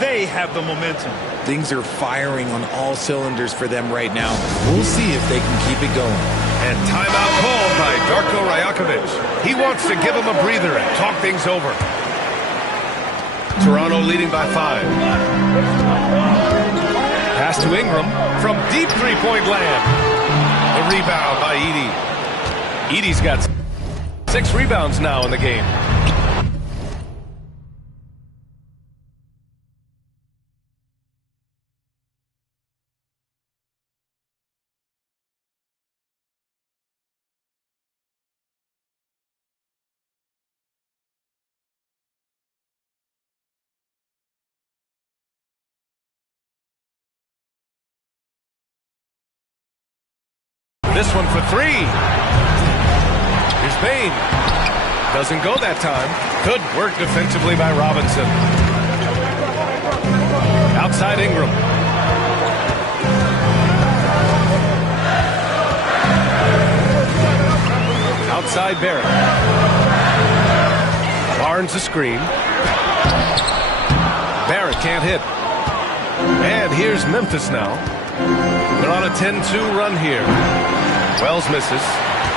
They have the momentum. Things are firing on all cylinders for them right now. We'll see if they can keep it going. And timeout called by Darko Rajakovic. He wants to give him a breather and talk things over. Toronto leading by 5. Pass to Ingram from deep three-point land. The rebound by Edey. Edey's got 6 rebounds now in the game. This one for 3. Here's Bane. Doesn't go that time. Good work defensively by Robinson. Outside Ingram. Outside Barrett. Barnes a screen. Barrett can't hit. And here's Memphis now. They're on a 10-2 run here. Wells misses.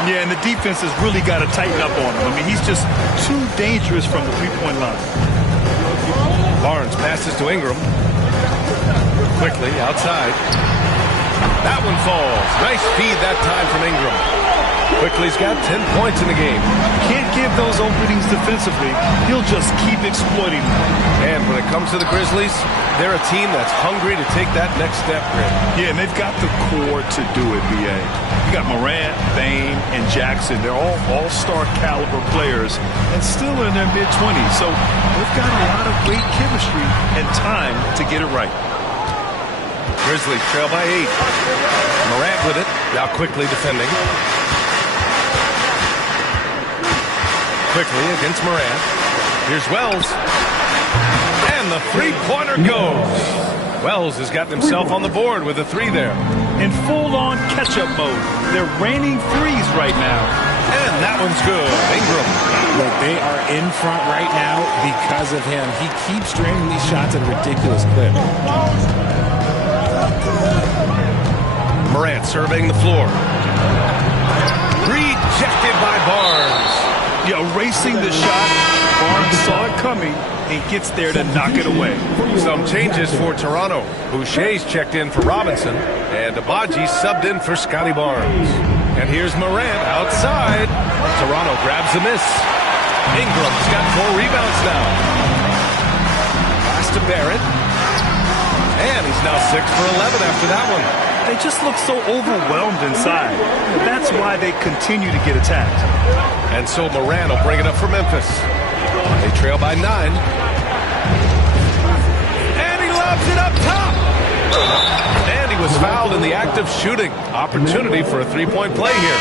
Yeah, and the defense has really got to tighten up on him. I mean, he's just too dangerous from the three-point line. Barnes passes to Ingram. Quickly, outside. That one falls. Nice feed that time from Ingram. Quickly's got 10 points in the game. Can't give those openings defensively. He'll just keep exploiting them. And when it comes to the Grizzlies, they're a team that's hungry to take that next step, Rick. Yeah, and they've got the core to do it, B.A. You got Morant, Bane, and Jackson. They're all all-star caliber players and still in their mid-20s. So they've got a lot of great chemistry and time to get it right. Grizzlies trail by 8. Morant with it. Now quickly defending. Quickly against Morant. Here's Wells. And the three-pointer goes. Wells has gotten himself on the board with a 3 there. In full-on catch-up mode. They're raining threes right now. And that one's good. Ingram. Look, they are in front right now because of him. He keeps draining these shots at a ridiculous clip. Morant surveying the floor. Rejected by Barnes. Yeah, racing the shot. Barnes saw it coming and gets there to knock it away. Some changes for Toronto. Boucher's checked in for Robinson, and Abaji subbed in for Scotty Barnes. And here's Morant outside. Toronto grabs the miss. Ingram's got 4 rebounds now. Pass to Barrett. And he's now 6 for 11 after that one. They just look so overwhelmed inside. That's why they continue to get attacked. And so Morant will bring it up for Memphis. They trail by 9. And he lobs it up top. And he was fouled in the act of shooting. Opportunity for a 3-point play here.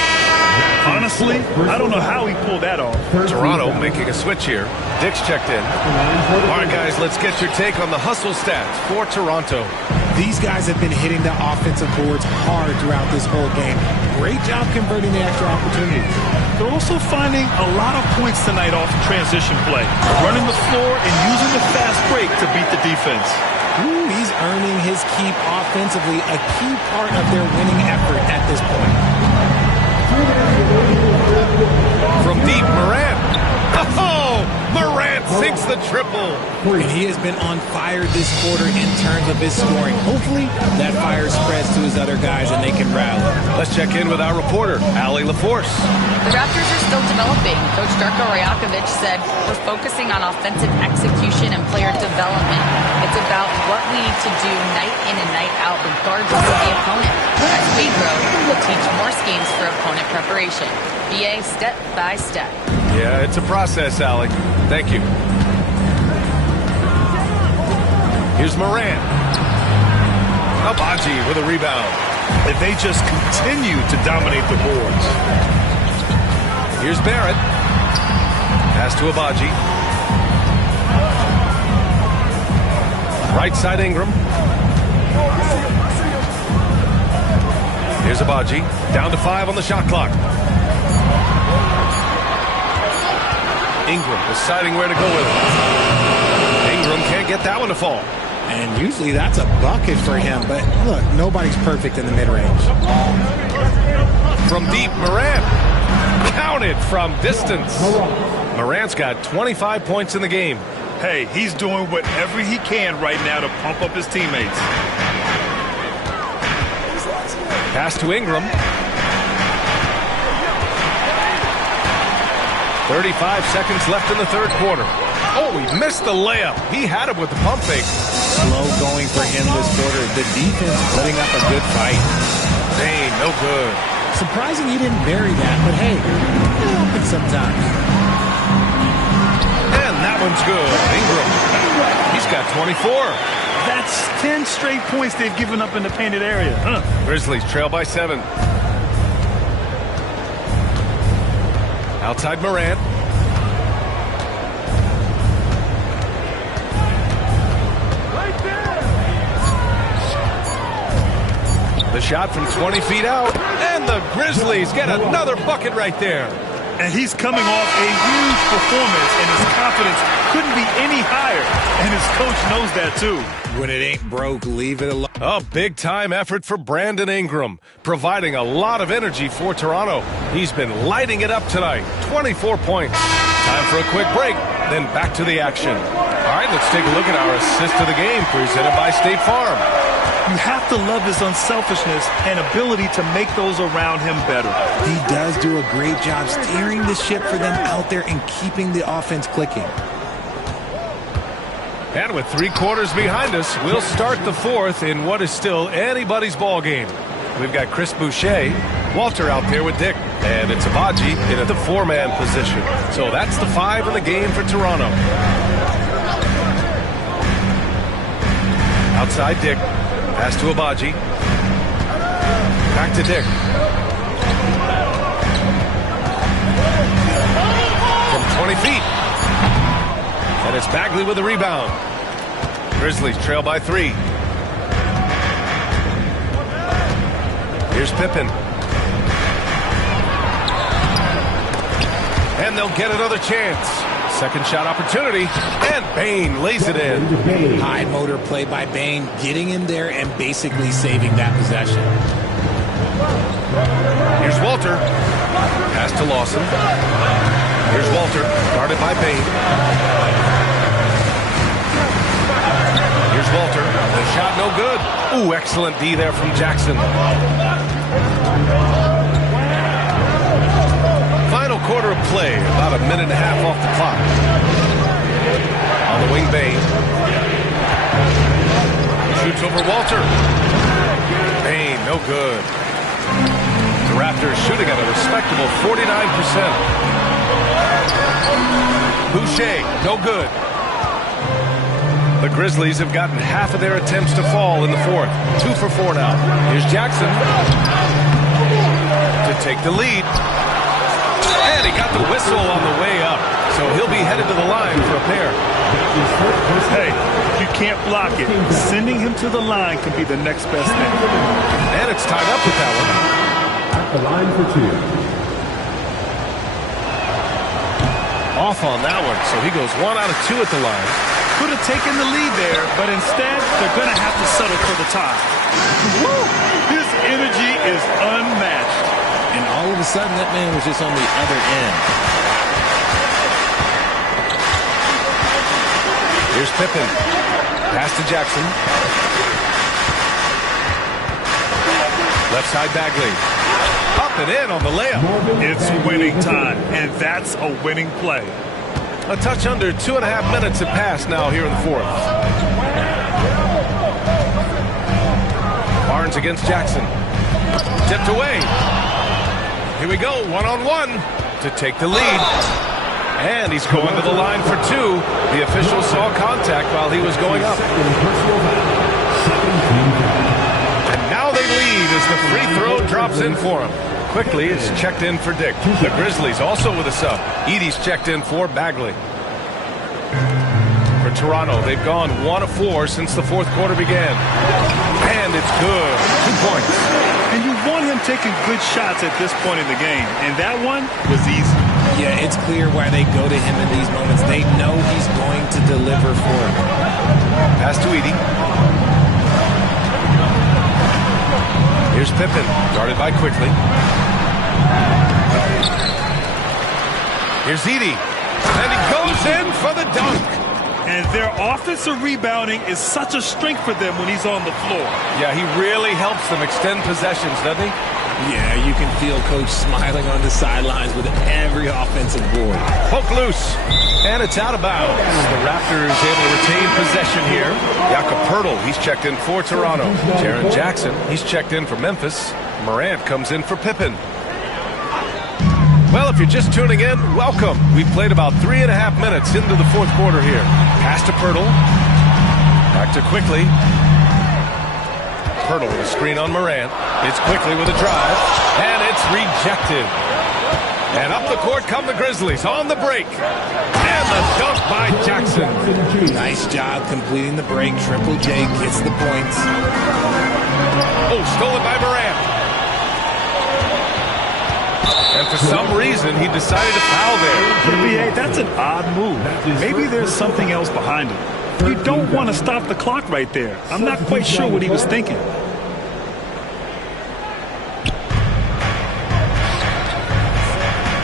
Honestly, I don't know how he pulled that off. Toronto making a switch here. Dick's checked in. All right, guys, let's get your take on the hustle stats for Toronto. These guys have been hitting the offensive boards hard throughout this whole game. Great job converting the extra opportunity. They're also finding a lot of points tonight off transition play. Running the floor and using the fast break to beat the defense. Ooh, he's earning his keep offensively, a key part of their winning effort at this point. From deep, Morant. Oh, Morant sinks the triple. And he has been on fire this quarter in terms of his scoring. Hopefully, that fire spreads to his other guys and they can rally. Let's check in with our reporter, Allie LaForce. The Raptors are still developing. Coach Darko Rajakovic said, "We're focusing on offensive execution and player development. It's about what we need to do night in and night out, regardless of the opponent. As we grow, we'll teach more schemes for opponent preparation. BA step by step." Yeah, it's a process, Allie. Thank you. Here's Morant. Abaji with a rebound. If they just continue to dominate the boards. Here's Barrett. Pass to Abaji. Right side Ingram. Here's Abaji. Down to 5 on the shot clock. Ingram deciding where to go with it. Ingram can't get that one to fall. And usually that's a bucket for him. But look, nobody's perfect in the mid-range. From deep, Morant. Counted from distance. Morant's got 25 points in the game. Hey, he's doing whatever he can right now to pump up his teammates. Pass to Ingram. 35 seconds left in the third quarter. Oh, he missed the layup. He had him with the pump fake. Slow going for him this quarter. The defense putting up a good fight. Dang, no good. Surprising he didn't bury that, but hey, it happens sometimes. And that one's good. Ingram. He's got 24. That's 10 straight points they've given up in the painted area. Grizzlies trail by 7. Outside Morant. The shot from 20 feet out. And the Grizzlies get another bucket right there. And he's coming off a huge performance, and his confidence couldn't be any higher. And his coach knows that, too. When it ain't broke, leave it alone. A big-time effort for Brandon Ingram, providing a lot of energy for Toronto. He's been lighting it up tonight. 24 points. Time for a quick break, then back to the action. All right, let's take a look at our assist of the game, presented by State Farm. You have to love his unselfishness and ability to make those around him better. He does do a great job steering the ship for them out there and keeping the offense clicking. And with 3 quarters behind us, we'll start the fourth in what is still anybody's ball game. We've got Chris Boucher, Walter out there with Dick, and it's Abaji in the 4-man position. So that's the 5 in the game for Toronto. Outside Dick. Pass to Abaji. Back to Dick. From 20 feet. And it's Bagley with the rebound. Grizzlies trail by 3. Here's Pippen. And they'll get another chance. Second shot opportunity, and Bane lays it in. High motor play by Bane, getting in there and basically saving that possession. Here's Walter. Pass to Lawson. Here's Walter, guarded by Bane. Here's Walter. The shot no good. Ooh, excellent D there from Jackson. Final quarter of play, about a minute and a half off the clock. On the wing, Bane. Shoots over Walter. Bane, no good. The Raptors shooting at a respectable 49%. Boucher, no good. The Grizzlies have gotten half of their attempts to fall in the fourth. 2 for 4 now. Here's Jackson to take the lead. And he got the whistle on the way up. So he'll be headed to the line for a pair. Hey, you can't block it. Sending him to the line can be the next best thing. And it's tied up with that one. At the line for 2. Off on that one. So he goes 1 out of 2 at the line. Could have taken the lead there, but instead they're going to have to settle for the tie. Woo! His energy is unmatched. And all of a sudden, that man was just on the other end. Here's Pippen. Pass to Jackson. Left side Bagley. Up and in on the layup. It's winning time, and that's a winning play. A touch under 2.5 minutes have passed now here in the fourth. Barnes against Jackson. Tipped away. Here we go, 1-on-1 to take the lead. And he's going to the line for 2. The official saw contact while he was going up. And now they lead as the free throw drops in for him. Quickly, it's checked in for Dick. The Grizzlies also with a sub. Edie's checked in for Bagley. For Toronto, they've gone 1 of 4 since the fourth quarter began. And it's good. 2 points. And you want him taking good shots at this point in the game. And that one was easy. Yeah, it's clear why they go to him in these moments. They know he's going to deliver for them. Pass to Edie. Here's Pippen, guarded by Quickly. Here's Edie, and he goes in for the dunk. And their offensive rebounding is such a strength for them when he's on the floor. Yeah, he really helps them extend possessions, doesn't he? Yeah, you can feel Coach smiling on the sidelines with every offensive board. Poke loose, and it's out of bounds. The Raptors able to retain possession here. Jakob Poeltl, he's checked in for Toronto. Jaren Jackson, he's checked in for Memphis. Morant comes in for Pippen. Well, if you're just tuning in, welcome. We've played about 3.5 minutes into the fourth quarter here. Pass to Poeltl. Back to Quickly. Poeltl with a screen on Morant. It's Quickly with a drive, and it's rejected. And up the court come the Grizzlies on the break. And the dunk by Jackson. Nice job completing the break. Triple J gets the points. Oh, stolen by Morant. And for some reason, he decided to foul there. BA, that's an odd move. Maybe there's something else behind it. You don't want to stop the clock right there. I'm not quite sure what he was thinking.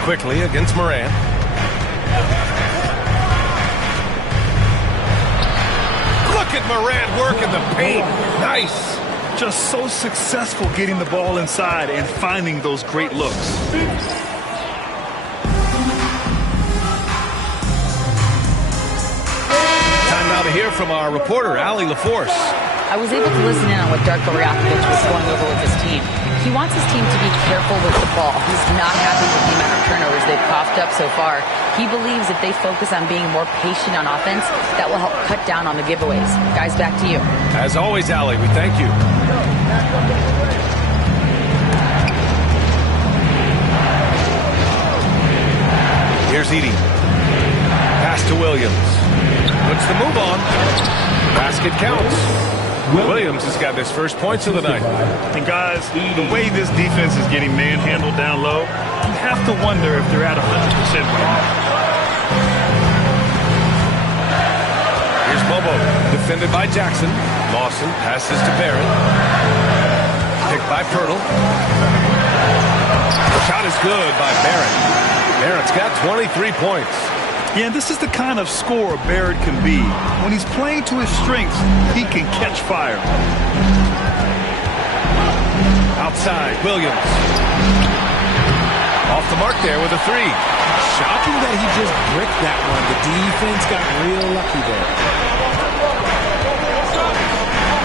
Quickly against Morant. Look at Morant working the paint. Nice. Just so successful getting the ball inside and finding those great looks. Time now to hear from our reporter, Allie LaForce. I was able to listen in on what Darko Rajakovic was going over with his team. He wants his team to be careful with the ball. He's not happy with the amount of turnovers they've coughed up so far. He believes if they focus on being more patient on offense, that will help cut down on the giveaways. Guys, back to you. As always, Allie, we thank you. Here's Edie. Pass to Williams. Puts the move on. Basket counts. Williams has got his first points of the night. And guys, the way this defense is getting manhandled down low, you have to wonder if they're at 100% right now. Here's Bobo, defended by Jackson. Lawson passes to Barrett. Picked by Poeltl. Shot is good by Barrett. Barrett's got 23 points. Yeah, this is the kind of scorer Barrett can be. When he's playing to his strengths, he can catch fire. Outside, Williams. Off the mark there with a three. Shocking that he just bricked that one. The defense got real lucky there.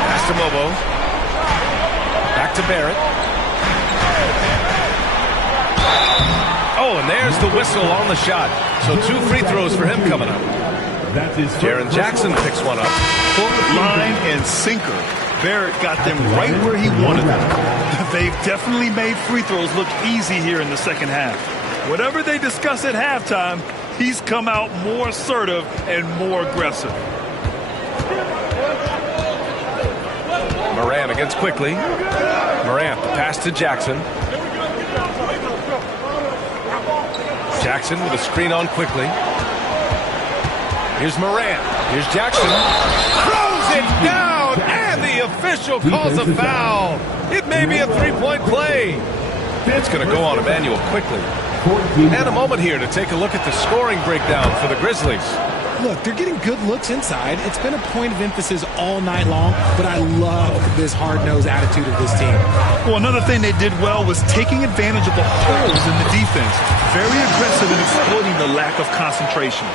Pass to Mobo. Back to Barrett. Oh, and there's the whistle on the shot. So 2 free throws for him coming up. Jaren Jackson picks one up. Hook, line, and sinker. Barrett got them right where he wanted them. They've definitely made free throws look easy here in the second half. Whatever they discuss at halftime, he's come out more assertive and more aggressive. Morant against Quickly. Morant, the pass to Jackson. Jackson with a screen on Quickly. Here's Morant. Here's Jackson. Throws it down, and the official calls a foul. It may be a three-point play. It's going to go on Emmanuel Quickly. And a moment here to take a look at the scoring breakdown for the Grizzlies. Look, they're getting good looks inside. It's been a point of emphasis all night long, but I love this hard-nosed attitude of this team. Well, another thing they did well was taking advantage of the holes in the defense. Very aggressive in exploiting the lack of concentration.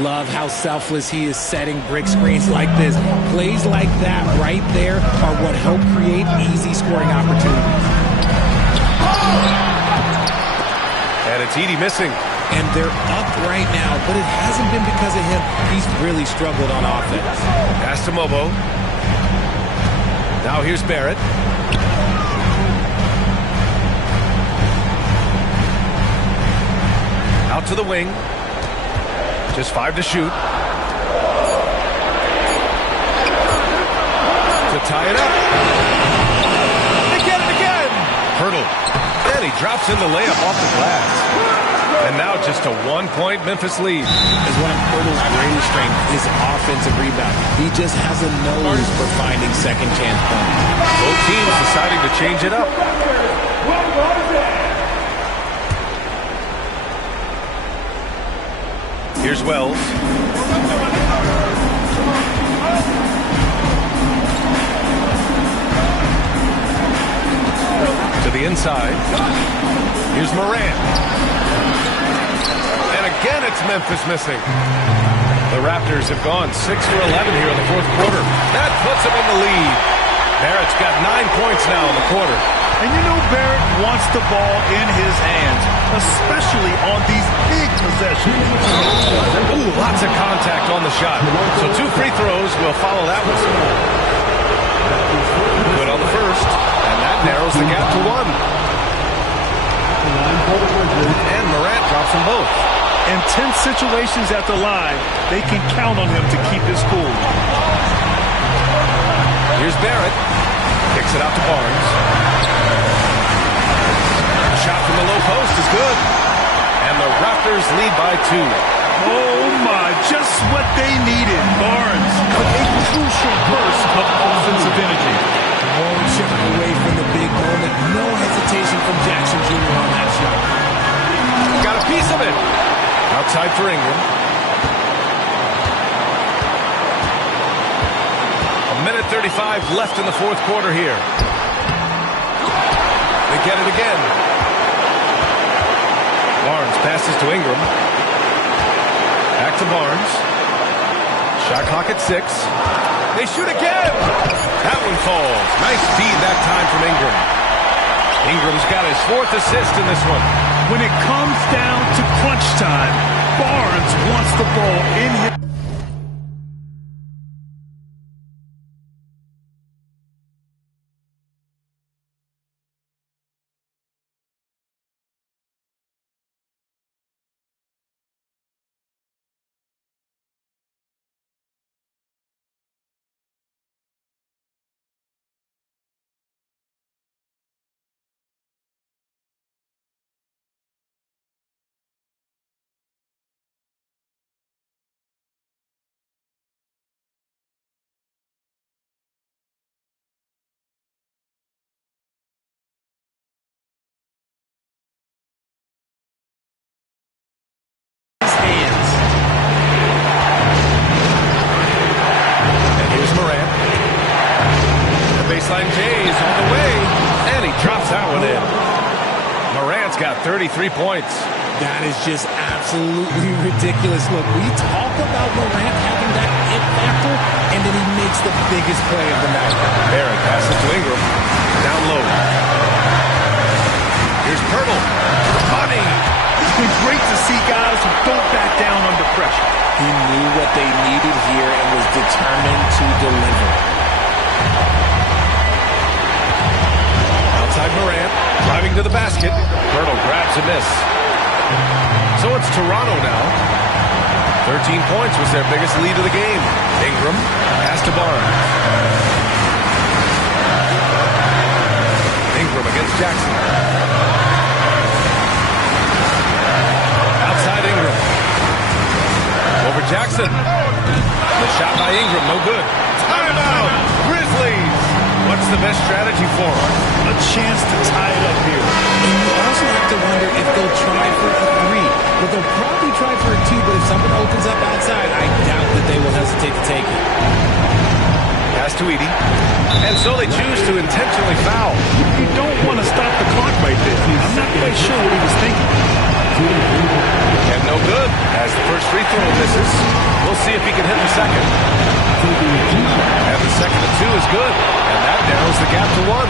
Love how selfless he is setting brick screens like this. Plays like that right there are what help create easy scoring opportunities. And it's Edie missing. And they're up right now, but it hasn't been because of him. He's really struggled on offense. Pass to Mobo. Now here's Barrett. Out to the wing. Just 5 to shoot. To tie it up. They get it again. Poeltl. And he drops in the layup off the glass. And now just a 1-point Memphis lead. Is one of Pirtle's greatest strengths is offensive rebound. He just has a nose for finding second chance points. Both teams deciding to change it up. Here's Wells. To the inside. Here's Morant. And again, it's Memphis missing. The Raptors have gone 6 for 11 here in the fourth quarter. That puts them in the lead. Barrett's got 9 points now in the quarter. And you know Barrett wants the ball in his hands, especially on these big possessions. Ooh, lots of contact on the shot. So 2 free throws will follow that whistle. Good on the first, and that narrows the gap to 1. And Morant drops them both. In tense situations at the line, they can count on him to keep his cool. Here's Barrett. Kicks it out to Barnes. The shot from the low post is good. And the Raptors lead by 2. Oh my, just what they needed. Barnes with a crucial burst of offensive energy. Won't chip away from the big moment. No hesitation from Jackson Jr. on that shot. Got a piece of it. Outside for Ingram. 1:35 left in the fourth quarter here. They get it again. Barnes passes to Ingram. Back to Barnes. Shot clock at 6. They shoot again. That one falls. Nice feed that time from Ingram. Ingram's got his 4th assist in this one. When it comes down to crunch time, Barnes wants the ball in his... Baseline J's on the way, and he drops that one in. Morant's got 33 points. That is just absolutely ridiculous. Look, we talk about Morant having that it factor, and then he makes the biggest play of the night. Barrett passes to Ingram. Down low. Here's Pirtle. Money. It's been great to see guys who don't back down under pressure. He knew what they needed here and was determined to deliver. Outside Morant, driving to the basket. Pirtle grabs a miss. So it's Toronto now. 13 points was their biggest lead of the game. Ingram, pass to Barnes. Ingram against Jackson. Outside Ingram. Over Jackson. The shot by Ingram, no good. Timeout! Grizzlies! What's the best strategy for them? A chance to tie it up here. And you also have to wonder if they'll try for a 3. Well, they'll probably try for a 2, but if someone opens up outside, I doubt that they will hesitate to take it. Pass to Edey. And so they choose to intentionally foul. You don't want to stop the clock right there. I'm not quite sure what he was thinking. And no good, as the first free throw misses. We'll see if he can hit the second. And the second of 2 is good. And that narrows the gap to 1.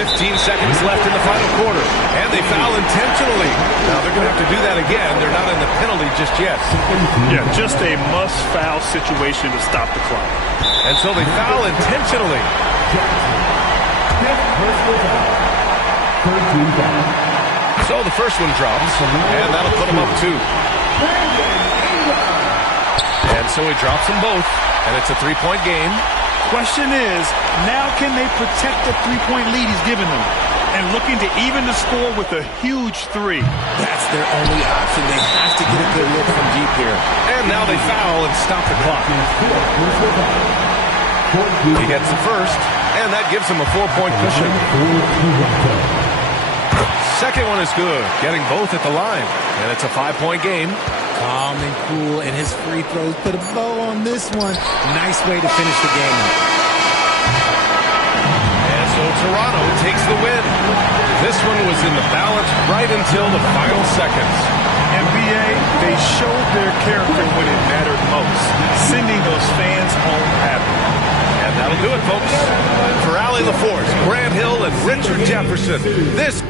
15 seconds left in the final quarter. And they foul intentionally. Now they're going to have to do that again. They're not in the penalty just yet. Yeah, just a must-foul situation to stop the clock. And so they foul intentionally. So the first one drops, and that'll put him up 2. And so he drops them both, and it's a 3-point game. Question is, now can they protect the three-point lead he's given them? And looking to even the score with a huge three. That's their only option. They have to get a good look from deep here. And now they foul and stop the clock. He gets the first, and that gives him a 4-point cushion. Second one is good, getting both at the line. And it's a 5-point game. Calm and cool, and his free throws put a bow on this one. Nice way to finish the game. And so Toronto takes the win. This one was in the balance right until the final seconds. NBA, they showed their character when it mattered most, sending those fans home happy. And that'll do it, folks. For Allie LaForce, Grant Hill, and Richard Jefferson, this